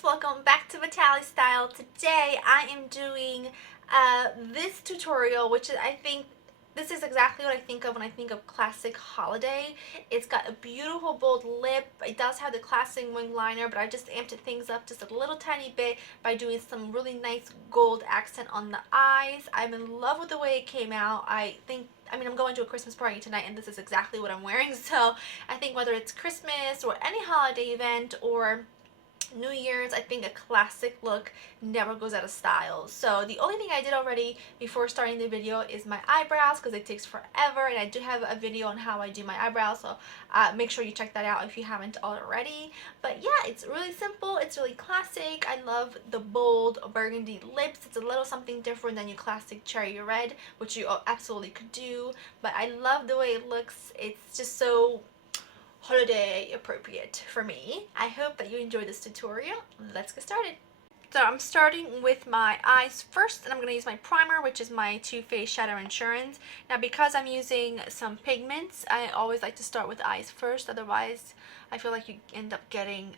guys, welcome back to Vitale Style. Today I am doing this tutorial, which is, I think this is exactly what I think of when I think of classic holiday. It's got a beautiful bold lip. It does have the classic wing liner, but I just amped things up just a little tiny bit by doing some really nice gold accent on the eyes. I'm in love with the way it came out. I mean, I'm going to a Christmas party tonight and this is exactly what I'm wearing, so I think whether it's Christmas or any holiday event or New Year's, I think a classic look never goes out of style. So the only thing I did already before starting the video is my eyebrows, because it takes forever, and I do have a video on how I do my eyebrows, so make sure you check that out if you haven't already. But yeah, it's really simple, it's really classic. I love the bold burgundy lips. It's a little something different than your classic cherry red, which you absolutely could do, but I love the way it looks. It's just so holiday appropriate for me. I hope that you enjoy this tutorial. Let's get started. So I'm starting with my eyes first, and I'm going to use my primer, which is my Too Faced Shadow Insurance. Now, because I'm using some pigments, I always like to start with eyes first, otherwise I feel like you end up getting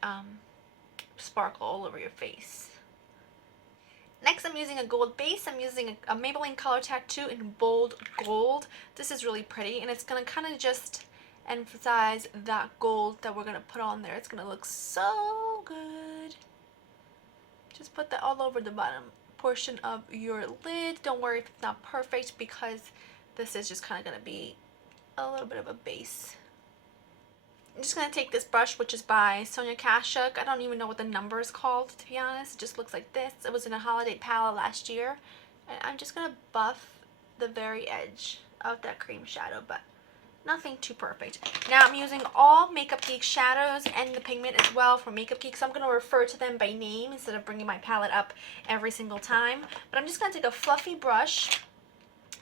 sparkle all over your face. Next, I'm using a gold base. I'm using a Maybelline Color Tattoo in bold gold. This is really pretty, and it's going to kind of just emphasize that gold that we're going to put on there. It's going to look so good. Just put that all over the bottom portion of your lid. Don't worry if it's not perfect, because this is just kind of going to be a little bit of a base. I'm just going to take this brush, which is by Sonia Kashuk. I don't even know what the number is called, to be honest. It just looks like this. It was in a holiday palette last year. And I'm just going to buff the very edge of that cream shadow, but nothing too perfect. Now I'm using all Makeup Geek shadows and the pigment as well for Makeup Geek, so I'm going to refer to them by name instead of bringing my palette up every single time. But I'm just going to take a fluffy brush.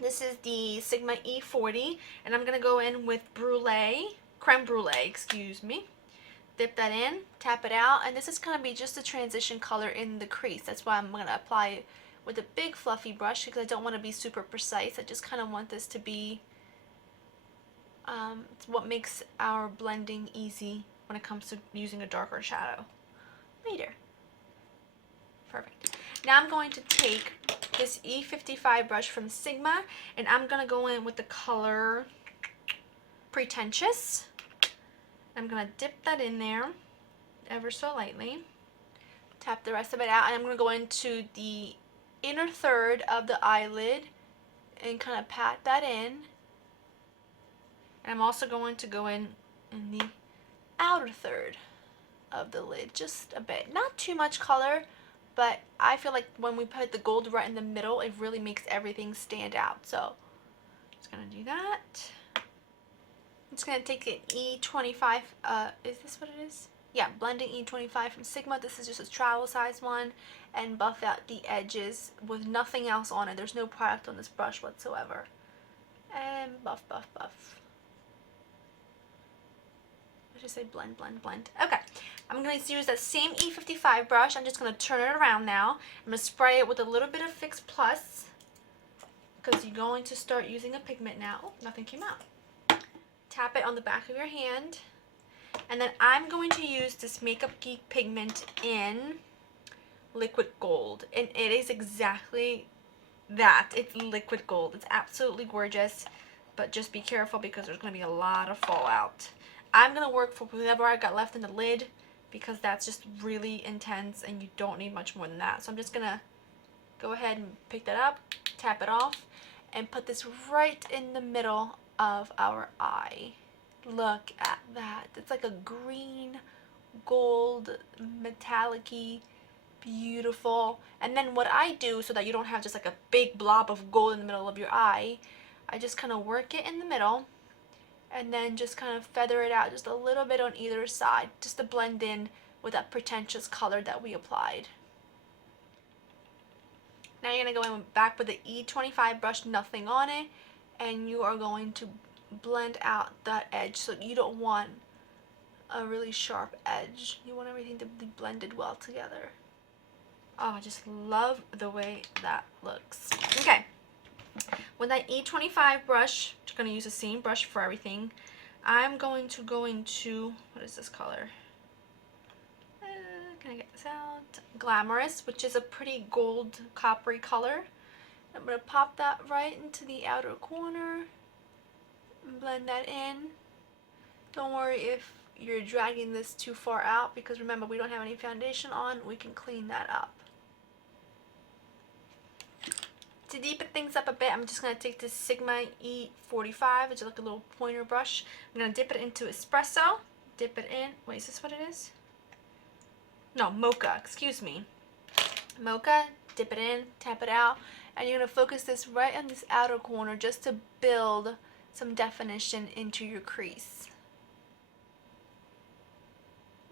This is the Sigma E40, and I'm going to go in with Brulee, Creme Brulee, excuse me. Dip that in, tap it out, and this is going to be just a transition color in the crease. That's why I'm going to apply it with a big fluffy brush, because I don't want to be super precise. I just kind of want this to be it's what makes our blending easy when it comes to using a darker shadow later. Perfect. Now I'm going to take this E55 brush from Sigma, and I'm going to go in with the color Pretentious. I'm going to dip that in there ever so lightly. Tap the rest of it out, and I'm going to go into the inner third of the eyelid and kind of pat that in. And I'm also going to go in the outer third of the lid, just a bit. Not too much color, but I feel like when we put the gold right in the middle, it really makes everything stand out. So, just going to do that. I'm just going to take an E25, is this what it is? Yeah, blending E25 from Sigma. This is just a travel size one, and buff out the edges with nothing else on it. There's no product on this brush whatsoever. And buff, buff, buff. Just say blend, blend, blend. Okay, I'm going to use that same E55 brush. I'm just going to turn it around now. I'm going to spray it with a little bit of Fix Plus, because you're going to start using a pigment now. Oh, nothing came out. Tap it on the back of your hand, and then I'm going to use this Makeup Geek pigment in liquid gold, and it is exactly that. It's liquid gold. It's absolutely gorgeous, but just be careful because there's going to be a lot of fallout. I'm going to work for whatever I got left in the lid, because that's just really intense and you don't need much more than that. So I'm just going to go ahead and pick that up, tap it off, and put this right in the middle of our eye. Look at that. It's like a green, gold, metallic-y, beautiful. And then what I do, so that you don't have just like a big blob of gold in the middle of your eye, I just kind of work it in the middle, and then just kind of feather it out just a little bit on either side, just to blend in with that Pretentious color that we applied. Now you're going to go in back with the E25 brush, nothing on it, and you are going to blend out that edge. So you don't want a really sharp edge. You want everything to be blended well together. Oh, I just love the way that looks. Okay. With that E25 brush, I'm going to use the same brush for everything. I'm going to go into, what is this color? Can I get this out? Glamorous, which is a pretty gold coppery color. I'm going to pop that right into the outer corner and blend that in. Don't worry if you're dragging this too far out, because remember, we don't have any foundation on. We can clean that up. To deepen things up a bit, I'm just going to take this Sigma E45, which is like a little pointer brush. I'm going to dip it into espresso. Dip it in. Wait, is this what it is? No, Mocha, excuse me. Mocha, dip it in, tap it out, and you're going to focus this right on this outer corner just to build some definition into your crease.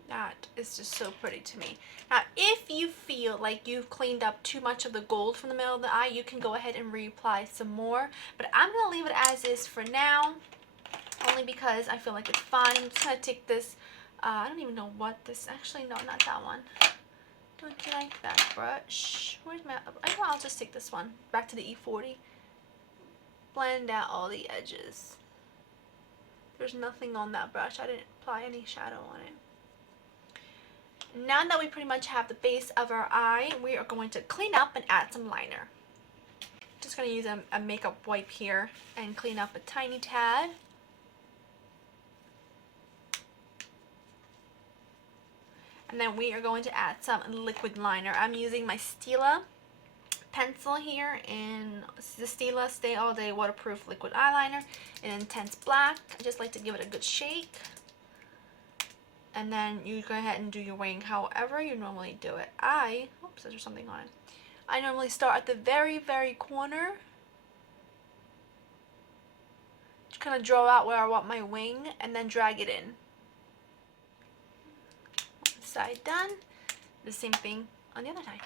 That is just so pretty to me. Now, if you feel like you've cleaned up too much of the gold from the middle of the eye, you can go ahead and reapply some more. But I'm going to leave it as is for now, only because I feel like it's fine. I'm just going to take this, I don't even know what this, actually, no, not that one. Don't you like that brush? Where's my, I'll just take this one, back to the E40. Blend out all the edges. There's nothing on that brush. I didn't apply any shadow on it. Now that we pretty much have the base of our eye, we are going to clean up and add some liner. Just going to use a makeup wipe here and clean up a tiny tad. And then we are going to add some liquid liner. I'm using my Stila pencil here in the Stila Stay All Day Waterproof Liquid Eyeliner in Intense Black. I just like to give it a good shake. And then you go ahead and do your wing however you normally do it. Oops, there's something on it. I normally start at the very, very corner. Just kind of draw out where I want my wing and then drag it in. One side done. The same thing on the other side.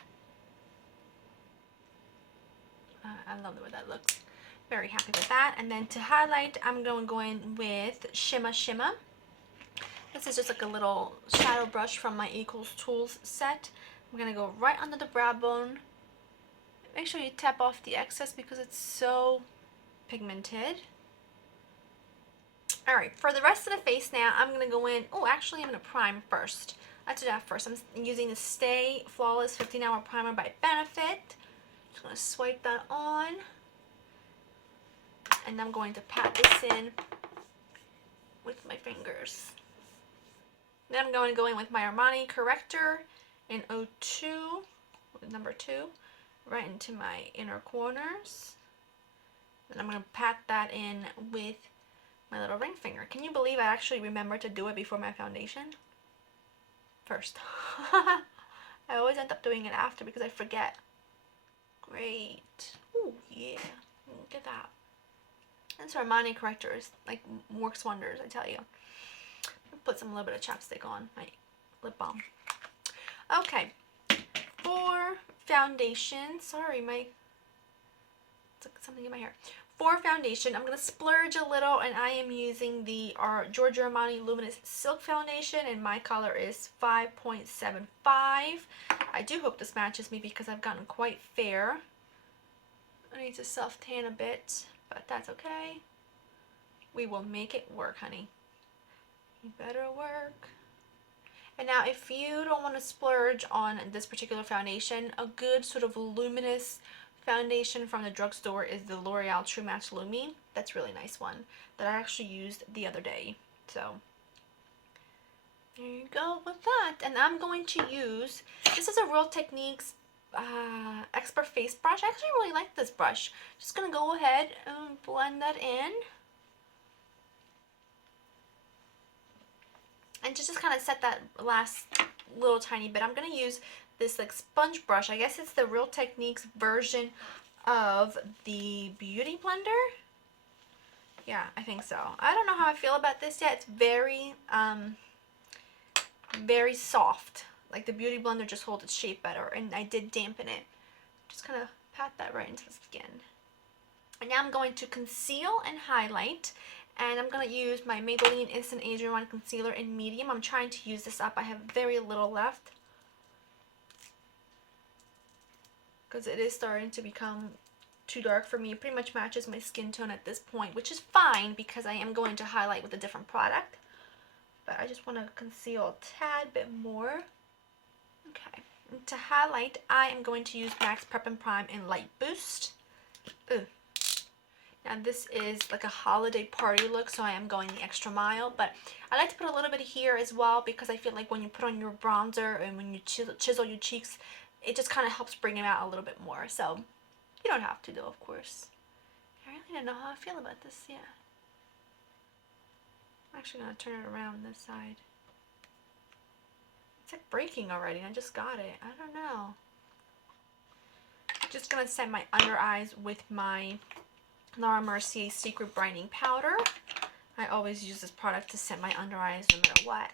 I love the way that looks. Very happy with that. And then to highlight, I'm going to go in with Shimma. This is just like a little shadow brush from my Equals Tools set. I'm going to go right under the brow bone. Make sure you tap off the excess because it's so pigmented. Alright, for the rest of the face now, I'm going to go in. Oh, actually, I'm going to prime first. Let's do that first. I'm using the Stay Flawless 15-Hour Primer by Benfit. Just going to swipe that on. And I'm going to pat this in with my fingers. Then I'm going to go in with my Armani Corrector in 02, number 2, right into my inner corners. Then I'm going to pat that in with my little ring finger. Can you believe I actually remembered to do it before my foundation? First. I always end up doing it after because I forget. Great. Ooh, yeah. Look at that. This Armani Corrector is like works wonders, I tell you. Put some little bit of chapstick on my lip balm. Okay, for foundation, sorry, it's like something in my hair. For foundation, I'm gonna splurge a little, and I am using the Giorgio Armani Luminous Silk Foundation, and my color is 5.75. I do hope this matches me because I've gotten quite fair. I need to self tan a bit, but that's okay. We will make it work, honey. You better work. And now if you don't want to splurge on this particular foundation, a good sort of luminous foundation from the drugstore is the L'Oreal True Match Lumi. That's a really nice one that I actually used the other day. So there you go with that. And I'm going to use, this is a Real Techniques Expert Face Brush. I actually really like this brush. Just going to go ahead and blend that in. And to just kind of set that last little tiny bit, I'm going to use this like sponge brush. I guess it's the Real Techniques version of the Beauty Blender. Yeah, I think so. I don't know how I feel about this yet. It's very, very soft. Like the Beauty Blender just holds its shape better, and I did dampen it. Just kind of pat that right into the skin. And now I'm going to conceal and highlight. And I'm going to use my Maybelline Instant Age Rewind Concealer in medium. I'm trying to use this up. I have very little left, because it is starting to become too dark for me. It pretty much matches my skin tone at this point, which is fine because I am going to highlight with a different product. But I just want to conceal a tad bit more. Okay, to highlight, I am going to use MAC Prep and Prime in Light Boost. Ooh. Now this is like a holiday party look, so I am going the extra mile, but I like to put a little bit here as well because I feel like when you put on your bronzer and when you chisel your cheeks, it just kind of helps bring them out a little bit more. So you don't have to though, of course. I really don't know how I feel about this yet. I'm actually going to turn it around this side. It's like breaking already, and I just got it. I don't know. Just going to set my under eyes with my Laura Mercier Secret Brightening Powder. I always use this product to set my under eyes no matter what.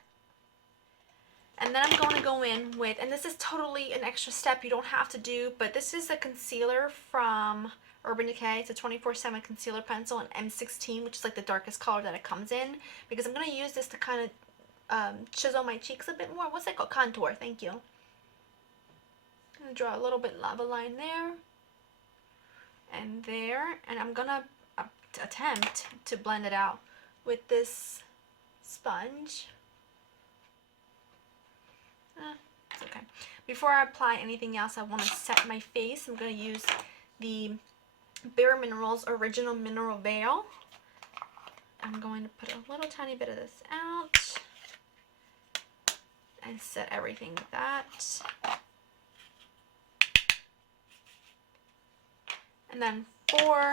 And then I'm going to go in with, and this is totally an extra step you don't have to do, but this is a concealer from Urban Decay. It's a 24/7 concealer pencil in M16, which is like the darkest color that it comes in, because I'm going to use this to kind of chisel my cheeks a bit more. What's that called? Contour. Thank you. I'm going to draw a little bit of a line there and there, and I'm going to attempt to blend it out with this sponge. It's okay. Before I apply anything else, I want to set my face. I'm going to use the Bare Minerals Original Mineral Veil. I'm going to put a little tiny bit of this out and set everything with that. And then for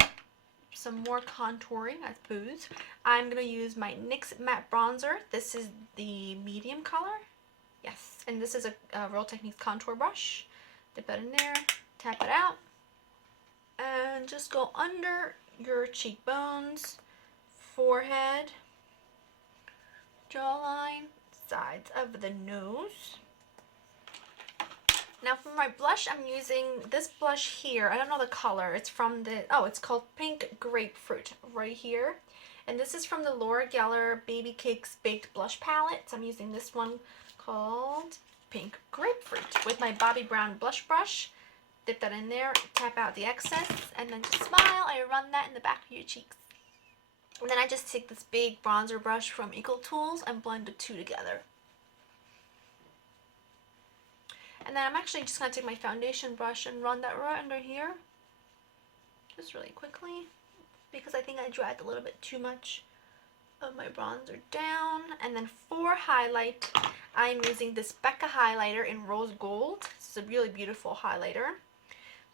some more contouring, I suppose, I'm going to use my NYX Matte Bronzer. This is the medium color. Yes, and this is a Real Techniques contour brush. Dip that in there, tap it out, and just go under your cheekbones, forehead, jawline, sides of the nose. Now for my blush, I'm using this blush here. I don't know the color. It's from the, oh, it's called Pink Grapefruit right here. And this is from the Laura Geller Baby Cakes Baked Blush Palette. So I'm using this one called Pink Grapefruit with my Bobbi Brown blush brush. Dip that in there, tap out the excess, and then just smile. I run that in the back of your cheeks. And then I just take this big bronzer brush from Equal Tools and blend the two together. And then I'm actually just going to take my foundation brush and run that right under here. Just really quickly, because I think I dragged a little bit too much of my bronzer down. And then for highlight, I'm using this Becca highlighter in Rose Gold. This is a really beautiful highlighter.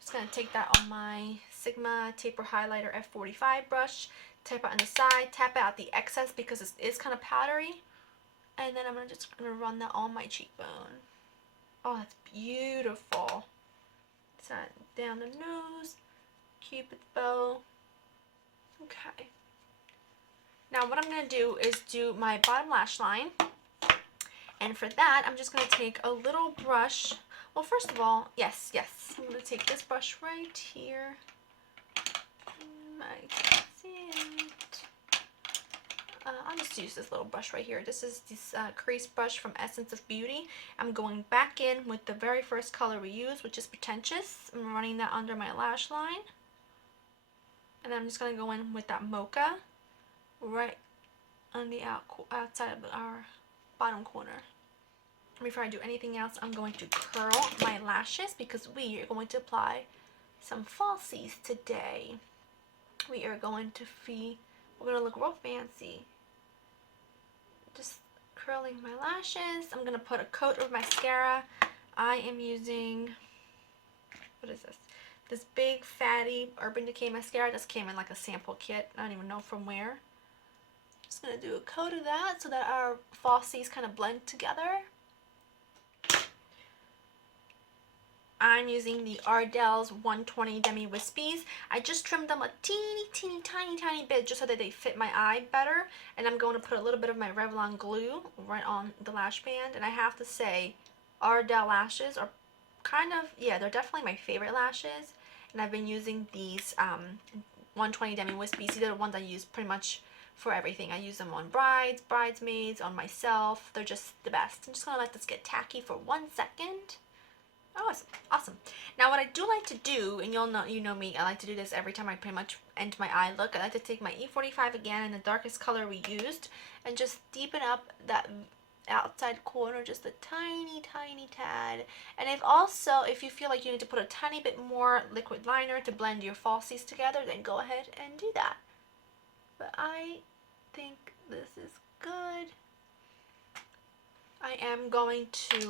Just going to take that on my Sigma Taper Highlighter F45 brush, tap it on the side, tap out the excess because it is kind of powdery. And then I'm just going to run that on my cheekbone. Oh, that's beautiful. Set down the nose, Cupid's bow. Okay. Now what I'm going to do is do my bottom lash line. And for that, I'm just going to take a little brush. Well, first of all, yes. I'm going to take this brush right here. I can see it. I'll just use this little brush right here. This is this crease brush from Essence of Beauty. I'm going back in with the very first color we used, which is Pretentious. I'm running that under my lash line. And then I'm just going to go in with that Mocha right on the outside of our bottom corner. Before I do anything else, I'm going to curl my lashes because we are going to apply some falsies today. We are going to we're going to look real fancy. Just curling my lashes. I'm going to put a coat of mascara. I am using, what is this? This big fatty Urban Decay mascara. This came in like a sample kit. I don't even know from where. Just going to do a coat of that so that our falsies kind of blend together. I'm using the Ardell's 120 Demi Wispies. I just trimmed them a tiny bit just so that they fit my eye better. And I'm going to put a little bit of my Revlon glue right on the lash band. And I have to say, Ardell lashes are kind of, yeah, they're definitely my favorite lashes. And I've been using these 120 Demi Wispies. These are the ones I use pretty much for everything. I use them on brides, bridesmaids, on myself. They're just the best. I'm just going to let this get tacky for 1 second. Oh, awesome. Now what I do like to do, and you know me, I like to do this every time I pretty much end my eye look. I like to take my E45 again in the darkest color we used and just deepen up that outside corner just a tiny tad. And if you feel like you need to put a tiny bit more liquid liner to blend your falsies together, then go ahead and do that. But I think this is good. I am going to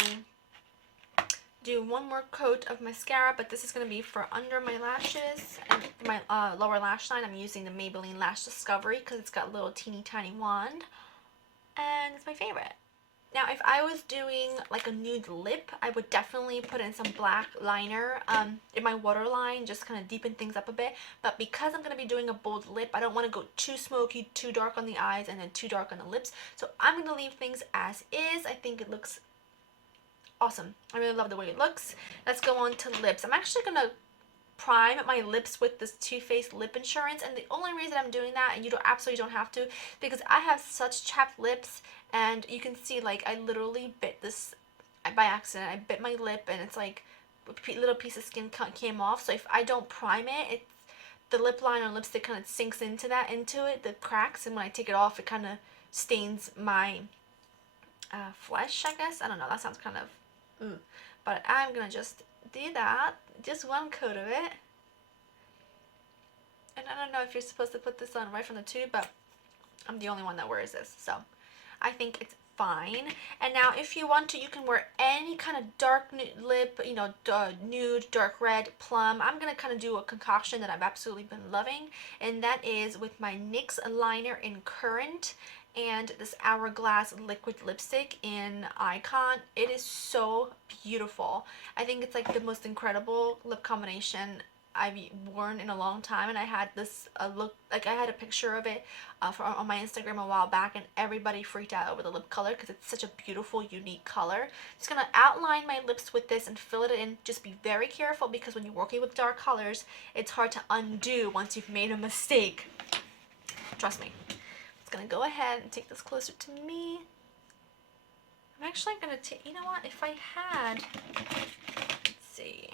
do one more coat of mascara, but this is going to be for under my lashes and my lower lash line. I'm using the Maybelline Lash Discovery because it's got a little teeny tiny wand, and it's my favorite. Now, if I was doing like a nude lip, I would definitely put in some black liner in my waterline, just kind of deepen things up a bit. But because I'm going to be doing a bold lip, I don't want to go too smoky, too dark on the eyes, and then too dark on the lips. So I'm going to leave things as is. I think it looks awesome. I really love the way it looks. Let's go on to lips. I'm actually going to prime my lips with this Too Faced Lip Insurance, and the only reason I'm doing that, and you absolutely don't have to, because I have such chapped lips, and you can see like I literally bit this by accident. I bit my lip and it's like a little piece of skin came off. So if I don't prime it, the lip liner and lipstick kind of sinks into the cracks, and when I take it off, it kind of stains my flesh, I guess. I don't know, that sounds kind of but I'm gonna just do that, just one coat of it. And I don't know if you're supposed to put this on right from the tube, but I'm the only one that wears this, so I think it's fine. And now if you want to, you can wear any kind of dark lip, you know, nude, dark red, plum. I'm going to kind of do a concoction that I've absolutely been loving, and that is with my NYX liner in Currant and this Hourglass liquid lipstick in Icon. It is so beautiful. I think it's like the most incredible lip combination I've worn in a long time, and I had this look, like I had a picture of it on my Instagram a while back, and everybody freaked out over the lip color because it's such a beautiful, unique color. Just gonna outline my lips with this and fill it in. Just be very careful, because when you're working with dark colors, it's hard to undo once you've made a mistake. Trust me. Just gonna go ahead and take this closer to me. I'm actually gonna take, you know what, if I had, let's see.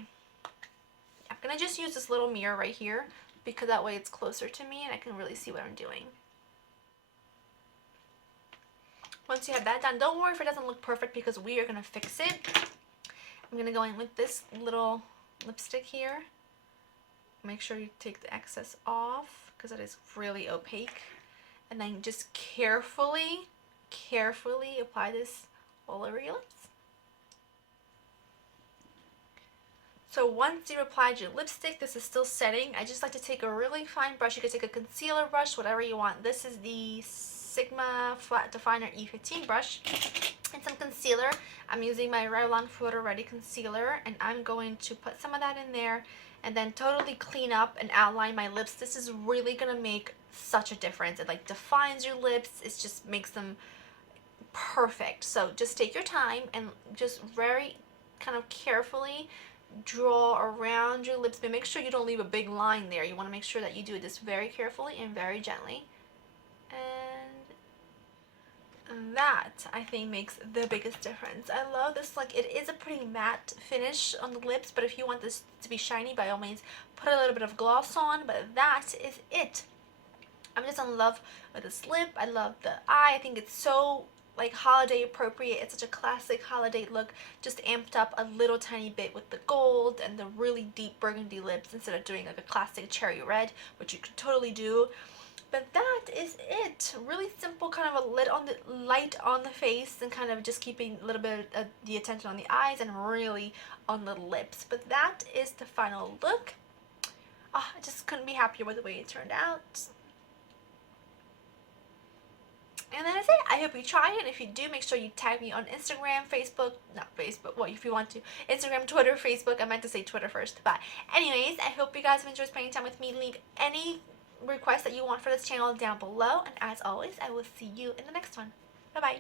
I'm gonna just use this little mirror right here, because that way it's closer to me and I can really see what I'm doing. Once you have that done, don't worry if it doesn't look perfect, because we are gonna fix it. I'm gonna go in with this little lipstick here. Make sure you take the excess off, because it is really opaque. And then just carefully apply this all over your lips. So once you applied your lipstick, this is still setting. I just like to take a really fine brush. You can take a concealer brush, whatever you want. This is the Sigma Flat Definer E15 brush and some concealer. I'm using my Revlon Photo Ready concealer, and I'm going to put some of that in there and then totally clean up and outline my lips. This is really going to make such a difference. It like defines your lips. It just makes them perfect. So just take your time and just very kind of carefully draw around your lips, but make sure you don't leave a big line there. You want to make sure that you do this very carefully and very gently. And that, I think, makes the biggest difference. I love this. Like, it is a pretty matte finish on the lips, but if you want this to be shiny, by all means put a little bit of gloss on, but that is it. I'm just in love with this lip. I love the eye. I think it's so like holiday appropriate. It's such a classic holiday look, just amped up a little tiny bit with the gold and the really deep burgundy lips instead of doing like a classic cherry red, which you could totally do. But that is it. Really simple, kind of a light on the face, and kind of just keeping a little bit of the attention on the eyes and really on the lips. But that is the final look. Oh, I just couldn't be happier with the way it turned out. And that is it. I hope you try it. If you do, make sure you tag me on Instagram, Facebook, not Facebook, well, if you want to, Instagram, Twitter, Facebook. I meant to say Twitter first. But anyways, I hope you guys have enjoyed spending time with me. Leave any requests that you want for this channel down below. And as always, I will see you in the next one. Bye-bye.